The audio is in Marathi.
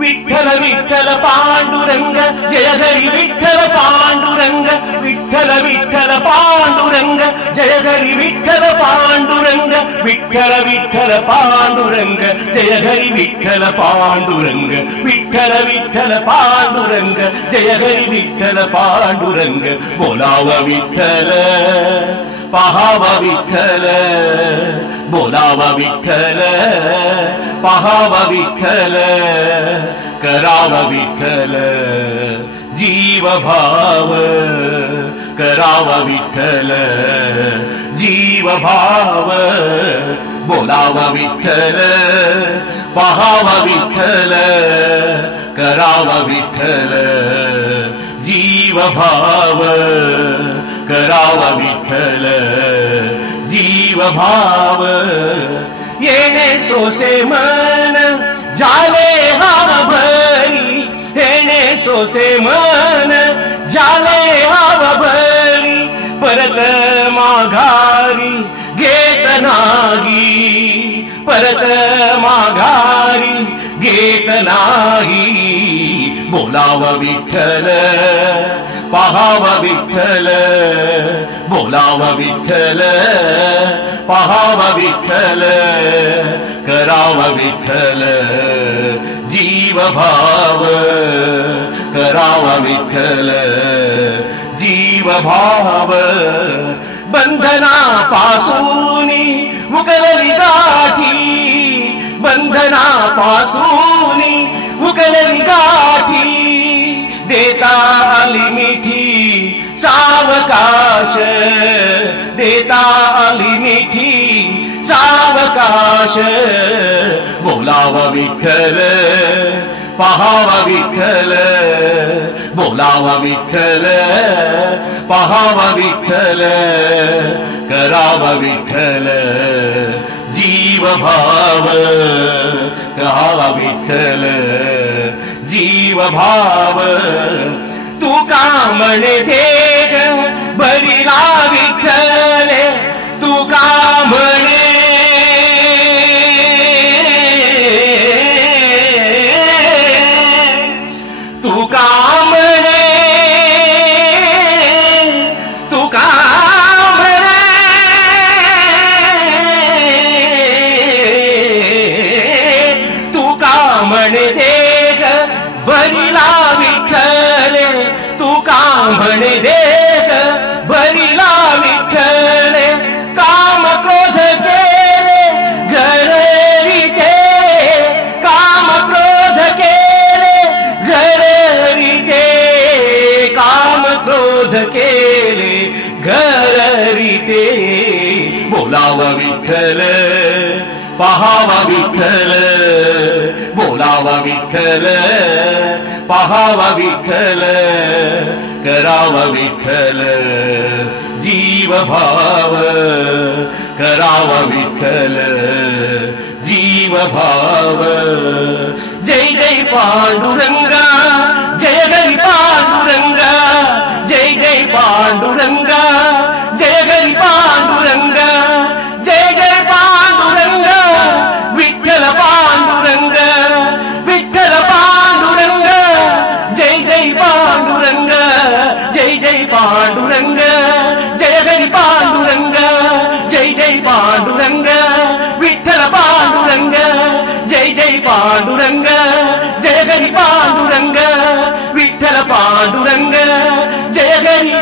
विठ्ठल विठ्ठल पांडुरंग जय हरी विठ्ठल पांडुरंग विठ्ठल विठ्ठल पांडुरंग जय हरी विठ्ठल पांडुरंग विठ्ठल विठ्ठल पांडुरंग जय हरी विठ्ठल पांडुरंग विठ्ठल विठ्ठल पांडुरंग जय हरी विठ्ठल पांडुरंग बोलाव विठ्ठल पाहाव विठ्ठल बोलाव विठ्ठल पाहाव विठ्ठल कराव विठ्ठल जीव भाव कराव विठ्ठल जीव भाव बोलाव विठ्ठल पाहाव विठ्ठल कराव विठ्ठल जीव भाव कराव विठ्ठल जीव भाव येणे सोसे मन झाले हाव भरी येणे सोसे मन झाले हाव भरी परत माघारी घेत नाही परत माघारी घेत नाही बोलाव विठ्ठल पाहाव विठ्ठल बोलाव विठ्ठल पाहाव विठ्ठल कराव विठ्ठल जीव भाव कराव विठ्ठल जीव भाव बंधनापासून मुकलली गाठी बंधनापासून मुकलली गाठी देता आली मिठी सावकाश देता आली मिठी सावकाश बोलाव विठ्ठल पाहाव विठ्ठल बोलाव विठ्ठल पाहाव विठ्ठल कराव विठ्ठल जीव भाव कराव विठ्ठल जीव भाव तू का म्हणे देग भरीला विठ्ठल तू का म्हणे तू का म्हणे तू का म्हणे तू का म्हणे देग भरीला विठ्ठल तू का म्हणे देग भरीला विठ्ठल काम क्रोध केले घररीते काम क्रोध केले घररीते काम क्रोध केले घररीते बोलाव विठ्ठल पाहाव विठ्ठल बोलाव विठ्ठल पाहाव विठ्ठल कराव विठ्ठल जीव भाव कराव विठ्ठल जीव भाव जय जय पांडुरंगा जय जय पांडुरंगा जय जय पांडुरंगा जय जय पांडुरंगा जय जय पांडुरंगा विठ्ठल पांडुरंग विठ्ठल पांडुरंग जय जय पांडुरंग जय जय पांडुरंग जय जय पांडुरंग जय जय पांडुरंग विठ्ठल पांडुरंग जय जय पांडुरंग जय जय पांडुरंग विठ्ठल पांडुरंग जय जय